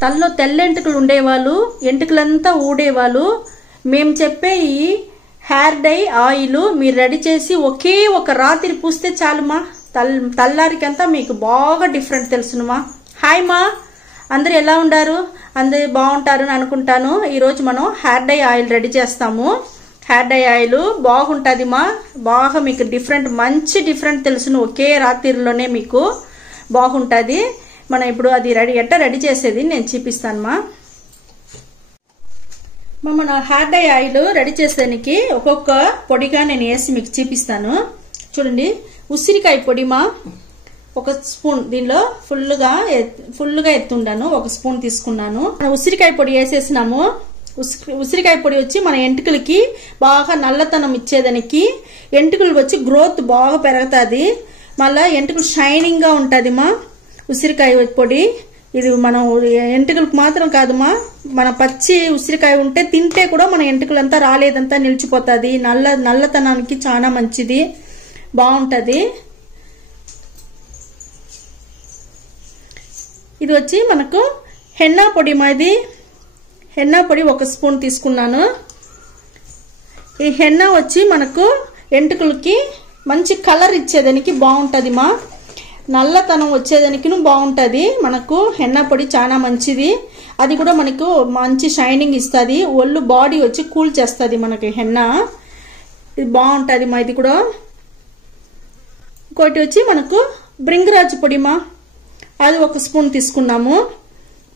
తల్లో తెల్ల ఎంటుకలు ఉండేవాళ్ళు, ఎంటుకలంతా ఊడేవాళ్ళు, మేము చెప్పే ఈ హెయిర్ డై ఆయిల్ మీరు రెడీ చేసి ఒకే ఒక రాత్రి పూస్తే చాలుమా, తల్లారికంతా మీకు బాగా డిఫరెంట్ తెలుసునుమా. హాయ్ మా, అందరు ఎలా ఉండారు? అందరు బాగుంటారు అని అనుకుంటాను. ఈరోజు మనం హెయిర్ డై ఆయిల్ రెడీ చేస్తాము. హెయిర్ డై ఆయిల్ బాగుంటుంది మా, బాగా మీకు డిఫరెంట్, మంచి డిఫరెంట్ తెలుసును, ఒకే రాత్రిలోనే మీకు బాగుంటుంది. మనం ఇప్పుడు అది రెడీ చేసేది నేను చూపిస్తాను మా. మన హెయిర్ డై ఆయిల్ రెడీ చేసేదానికి ఒక్కొక్క పొడిగా నేను వేసి మీకు చూపిస్తాను. చూడండి, ఉసిరికాయ పొడి మా, ఒక స్పూన్, దీనిలో ఫుల్గా ఎత్తుండాను, ఒక స్పూన్ తీసుకున్నాను. ఉసిరికాయ పొడి వేసేసినాము. ఉసిరికాయ పొడి వచ్చి మన ఎంటుకలకి బాగా నల్లతనం ఇచ్చేదానికి, ఎంటుకలు వచ్చి గ్రోత్ బాగా పెరుగుతుంది, మళ్ళీ ఎంటుకలు షైనింగ్గా ఉంటుంది మా ఉసిరికాయ పొడి. ఇది మనం ఎంటుకలకు మాత్రం కాదుమా, మన పచ్చి ఉసిరికాయ ఉంటే తింటే కూడా మన ఎంటుకలంతా రాలేదంతా నిలిచిపోతుంది, నల్లతనానికి చాలా మంచిది, బాగుంటుంది. ఇది వచ్చి మనకు హెన్నా పొడి మాది, హెన్నా పొడి ఒక స్పూన్ తీసుకున్నాను. ఈ హెన్నా వచ్చి మనకు ఎంటుకలకి మంచి కలర్ ఇచ్చేదానికి బాగుంటుంది మా, నల్లతనం వచ్చేదానికి బాగుంటుంది. మనకు హెన్నా పొడి చాలా మంచిది, అది కూడా మనకు మంచి షైనింగ్ ఇస్తుంది, ఒళ్ళు బాడీ వచ్చి కూల్ చేస్తుంది మనకి హెన్నా, ఇది బాగుంటుంది మా. ఇది కూడా ఇంకోటి వచ్చి మనకు బ్రింగరాజు పొడి మా, అది ఒక స్పూన్ తీసుకున్నాము.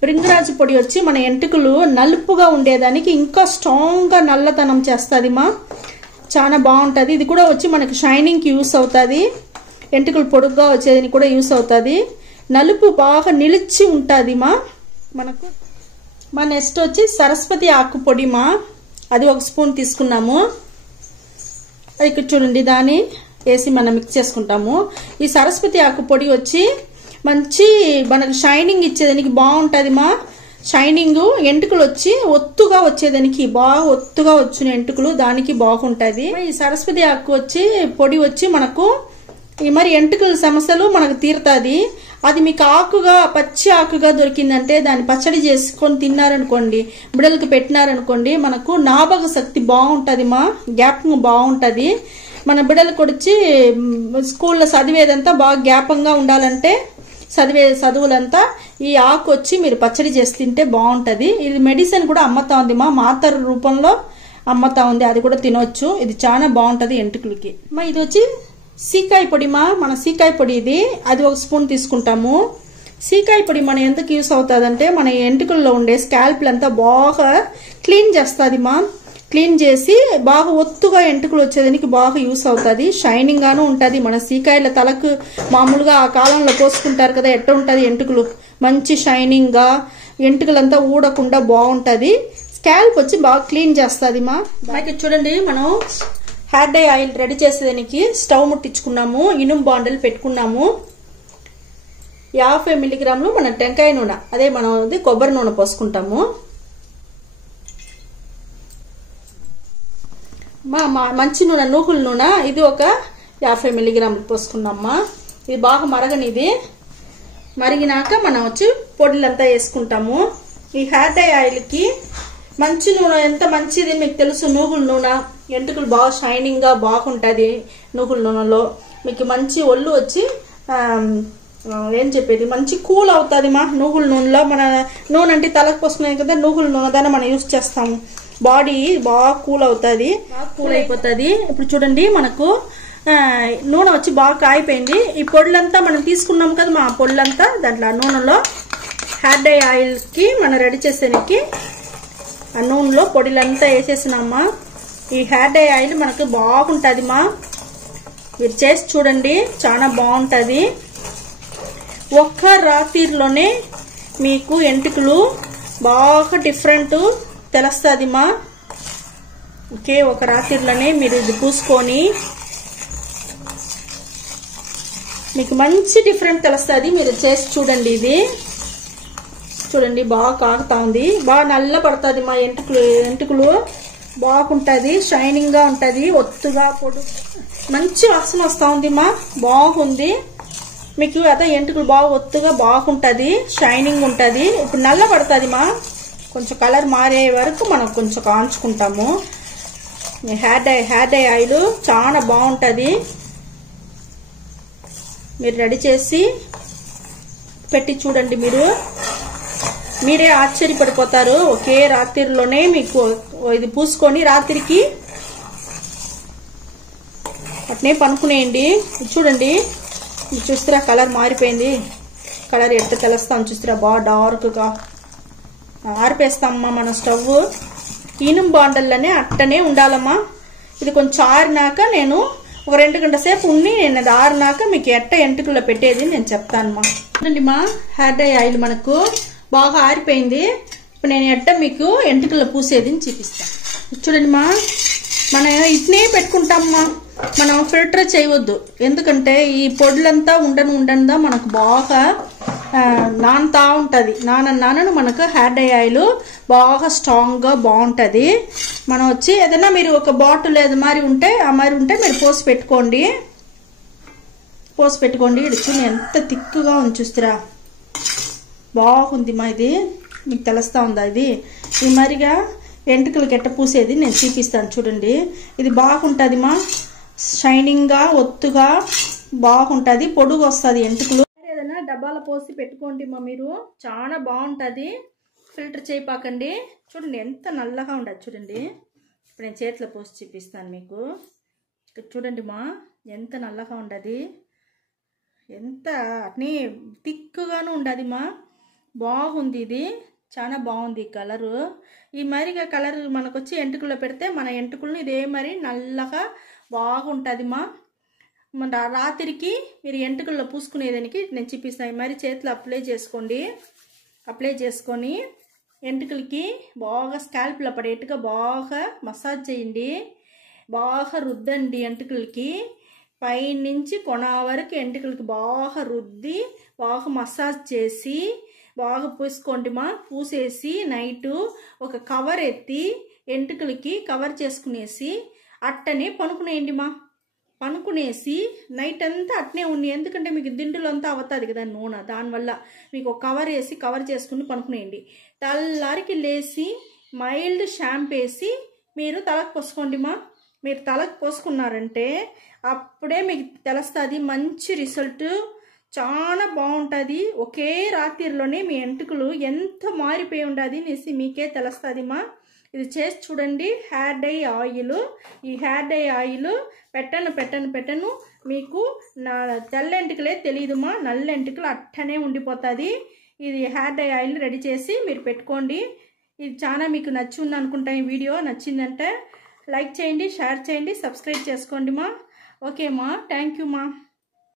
బ్రింగరాజు పొడి వచ్చి మన ఎంటుకలు నలుపుగా ఉండేదానికి ఇంకా స్ట్రాంగ్గా నల్లతనం చేస్తుంది మా, చాలా బాగుంటుంది. ఇది కూడా వచ్చి మనకు షైనింగ్కి యూస్ అవుతుంది, ఎంటుకలు పొడుగ్గా వచ్చేదానికి కూడా యూస్ అవుతుంది, నలుపు బాగా నిలిచి ఉంటుంది మా మనకు. మా నెక్స్ట్ వచ్చి సరస్వతి ఆకు పొడి మా, అది ఒక స్పూన్ తీసుకున్నాము. ఇక్కడ చూడండి, దాన్ని వేసి మనం మిక్స్ చేసుకుంటాము. ఈ సరస్వతి ఆకు పొడి వచ్చి మంచి మనకు షైనింగ్ ఇచ్చేదానికి బాగుంటుంది మా, షైనింగ్ ఎంటుకలు వచ్చి ఒత్తుగా వచ్చేదానికి, బాగా ఒత్తుగా వచ్చిన ఎంటుకలు దానికి బాగుంటుంది. ఈ సరస్వతి ఆకు వచ్చి పొడి వచ్చి మనకు ఈ మరి ఎంటుకల సమస్యలు మనకు తీరుతుంది. అది మీకు ఆకుగా, పచ్చి ఆకుగా దొరికిందంటే దాన్ని పచ్చడి చేసుకొని తిన్నారనుకోండి, బిడ్డలకు పెట్టినారనుకోండి, మనకు జ్ఞాపక శక్తి బాగుంటుంది మా, జ్ఞాపకం బాగుంటుంది. మన బిడ్డలకు వచ్చి స్కూల్లో చదివేదంతా బాగా జ్ఞాపకంగా ఉండాలంటే చదువులంతా ఈ ఆకు వచ్చి మీరు పచ్చడి చేసి తింటే బాగుంటుంది. ఇది మెడిసిన్ కూడా అమ్మతా ఉంది మా, మాతర రూపంలో అమ్మతా ఉంది, అది కూడా తినొచ్చు. ఇది చాలా బాగుంటుంది ఎంటుకలకి మా. ఇది వచ్చి సీకాయ పొడి మా, మన సీకాయ పొడి ఇది, అది ఒక స్పూన్ తీసుకుంటాము. సీకాయ పొడి మన ఎందుకు యూస్ అవుతుంది అంటే మన ఎంటుకల్లో ఉండే స్కాల్ప్లు అంతా బాగా క్లీన్ చేస్తుంది మా, క్లీన్ చేసి బాగా ఒత్తుగా ఎంటుకలు వచ్చేదానికి బాగా యూస్ అవుతుంది, షైనింగ్ గాను ఉంటుంది. మన సీకాయల తలకు మామూలుగా ఆ కాలంలో పోసుకుంటారు కదా, ఎట్ట ఉంటుంది ఎంటుకలు మంచి షైనింగ్ గా, ఎంటుకలంతా ఊడకుండా బాగుంటుంది. స్కాల్ప్ వచ్చి బాగా క్లీన్ చేస్తుంది మా. అయితే చూడండి, మనం హెయిర్ డై ఆయిల్ రెడీ చేసేదానికి స్టవ్ ముట్టించుకున్నాము, ఇనుము బాండలు పెట్టుకున్నాము. 50 మిల్లీగ్రాములు మన టెంకాయ నూనె, అదే మనం కొబ్బరి నూనె పోసుకుంటాము. మంచి నూనె, నూగుల నూనె, ఇది ఒక 50 మిల్లీగ్రాములు పోసుకున్నామ్మా. ఇది బాగా మరగనిది, మరిగినాక మనం వచ్చి పొడిలంతా వేసుకుంటాము. ఈ హెయిర్ డై ఆయిల్కి మంచి నూనె ఎంత మంచిది మీకు తెలుసు, నూగుల నూనె, ఎంటుకలు బాగా షైనింగ్ గా బాగుంటుంది నూగుల నూనెలో. మీకు మంచి ఒళ్ళు వచ్చి ఏం చెప్పేది మంచి కూల్ అవుతుంది మా నూగుల నూనెలో. మన నూనె అంటే తలకు పోసుకునే కదా, నూగుల నూనె దాన్ని మనం యూస్ చేస్తాము, బాడీ బాగా కూల్ అవుతుంది, బాగా కూల్ అయిపోతుంది. ఇప్పుడు చూడండి, మనకు నూనె వచ్చి బాగా కాయిపోయింది. ఈ పొడులంతా మనం తీసుకున్నాం కదా మా, పొడులంతా దాంట్లో నూనెలో హెయిర్ డై ఆయిల్కి మనం రెడీ చేసేనికి ఆ నూనెలో పొడిలంతా వేసేసినామా. ఈ హెయిర్ డై ఆయిల్ మనకు బాగుంటుంది మా, మీరు చేసి చూడండి, చాలా బాగుంటుంది. ఒక్క రాత్రిలోనే మీకు ఎంటుకలు బాగా డిఫరెంట్ తెలుస్తుంది మా. ఓకే, ఒక రాత్రిలోనే మీరు ఇది పూసుకొని మీకు మంచి డిఫరెంట్ తెలుస్తుంది, మీరు చేసి చూడండి. ఇది చూడండి, బాగా కాగుతా ఉంది, బాగా నల్ల పడుతుంది మా ఎంటుకలు బాగుంటుంది, షైనింగ్ గా ఉంటుంది, ఒత్తుగా పొడు మంచి వాసన వస్తూ ఉంది మా, బాగుంది. మీకు అదే ఎంటుకలు బాగా ఒత్తుగా బాగుంటుంది, షైనింగ్ ఉంటుంది. ఇప్పుడు నల్ల పడుతుంది మా, కొంచెం కలర్ మారే వరకు మనం కొంచెం కాంచుకుంటాము. హెయిర్ డై ఆయిల్ చాలా బాగుంటుంది. మీరు రెడీ చేసి పెట్టి చూడండి, మీరే ఆశ్చర్యపడిపోతారు. ఒకే రాత్రిలోనే మీకు ఇది పూసుకొని రాత్రికి అట్నే పనుకునేయండి. చూడండి, చూస్తారా కలర్ మారిపోయింది. కలర్ ఎట్ట తెలుస్తాం చూస్తారా, బాగా డార్క్గా ఆరిపేస్తామమ్మా. మన స్టవ్ ఇనుము బాండల్లోనే అట్టనే ఉండాలమ్మా. ఇది కొంచెం ఆరినాక నేను ఒక 2 గంటల సేపు ఉండి నేను అది ఆరినాక మీకు ఎట్ట ఎంటుకల్లో పెట్టేది నేను చెప్తానమ్మా. చూడండి మా, హెయిర్ డై ఆయిల్ మనకు బాగా ఆరిపోయింది. ఇప్పుడు నేను ఎట్ట మీకు ఎంటుకల్లో పూసేది చూపిస్తాను. చూడండి మా, మనం ఇట్నే పెట్టుకుంటామమ్మా, మనం ఫిల్టర్ చేయవద్దు. ఎందుకంటే ఈ పొడులంతా ఉండనుండా మనకు బాగా నానుతా ఉంటుంది. నానను మనకు హెయిర్ డై ఆయిల్ బాగా స్ట్రాంగ్గా బాగుంటుంది. మనం వచ్చి ఏదైనా మీరు ఒక బాటిల్ ఏది మరి ఉంటే ఆ మరి ఉంటే మీరు పోసి పెట్టుకోండి. ఇది చూడండి ఎంత థిక్గా ఉంది చూస్తారా, బాగుంది మా. ఇది మీకు తెలుస్తా ఉందా? ఇది మరిగా ఎంటుకలకి ఎట్ట పూసేది నేను చూపిస్తాను చూడండి. ఇది బాగుంటుంది మా, షైనింగ్గా ఒత్తుగా బాగుంటుంది, పొడుగు వస్తుంది ఎంటుకలు. ఏదైనా డబ్బాలో పోసి పెట్టుకోండి మా, మీరు చాలా బాగుంటుంది. ఫిల్టర్ చేయపాకండి. చూడండి ఎంత నల్లగా ఉండదు చూడండి. ఇప్పుడు నేను చేతిలో పోసి చూపిస్తాను మీకు. ఇక్కడ చూడండి మా, ఎంత నల్లగా ఉండదు, ఎంత అట్నే థిక్గాను ఉండదు మా. బాగుంది, ఇది చాలా బాగుంది కలరు. ఈ మరిగా కలర్ మనకు వచ్చి ఎంటుకల్లో పెడితే మన ఎంటుకలను ఇదే మరి నల్లగా బాగుంటుంది మా. మన రాత్రికి మీరు ఎంటుకల్లో పూసుకునేదానికి నేను చూపిస్తాను. మరి చేతిలో అప్లై చేసుకొని ఎంటుకలకి బాగా స్కాల్ప్లో పడేట్టుగా బాగా మసాజ్ చేయండి. బాగా రుద్దండి ఎంటుకలకి, పైనుంచి కొన వరకు ఎంటుకలకి బాగా రుద్ది బాగా మసాజ్ చేసి బాగా పూసుకోండి మా. పూసేసి నైటు ఒక కవర్ ఎత్తి ఎంటుకలకి కవర్ చేసుకునేసి అట్టనే పనుకునేయండి మా. పనుకునేసి నైట్ అంతా అట్నే ఉండి, ఎందుకంటే మీకు దిండులో అంతా అవుతుంది కదా నూనె, దానివల్ల మీకు ఒక కవర్ వేసి కవర్ చేసుకుని పనుకునేయండి. తెల్లారికి లేచి మైల్డ్ షాంపూ వేసి మీరు తలకు పోసుకోండి మా. మీరు తలకు పోసుకున్నారంటే అప్పుడే మీకు తెలుస్తుంది మంచి రిజల్ట్, చాలా బాగుంటుంది. ఒకే రాత్రిలోనే మీ ఎంటుకలు ఎంత మారిపోయి ఉండదు అనేసి మీకే తెలుస్తుంది మా. ఇది చేసి చూడండి. హెయిర్ డై ఆయిల్, ఈ హెయిర్ డై ఆయిల్ పెట్టను మీకు తెల్ల ఎంటుకలే తెలియదు మా, నల్ల ఎంటుకలు అట్టనే ఉండిపోతుంది. ఇది హెయిర్ డై ఆయిల్ రెడీ చేసి మీరు పెట్టుకోండి. ఇది చాలా మీకు నచ్చింది అనుకుంటా. ఈ వీడియో నచ్చిందంటే లైక్ చేయండి, షేర్ చేయండి, సబ్స్క్రైబ్ చేసుకోండి మా. ఓకే మా, థ్యాంక్ యూ మా.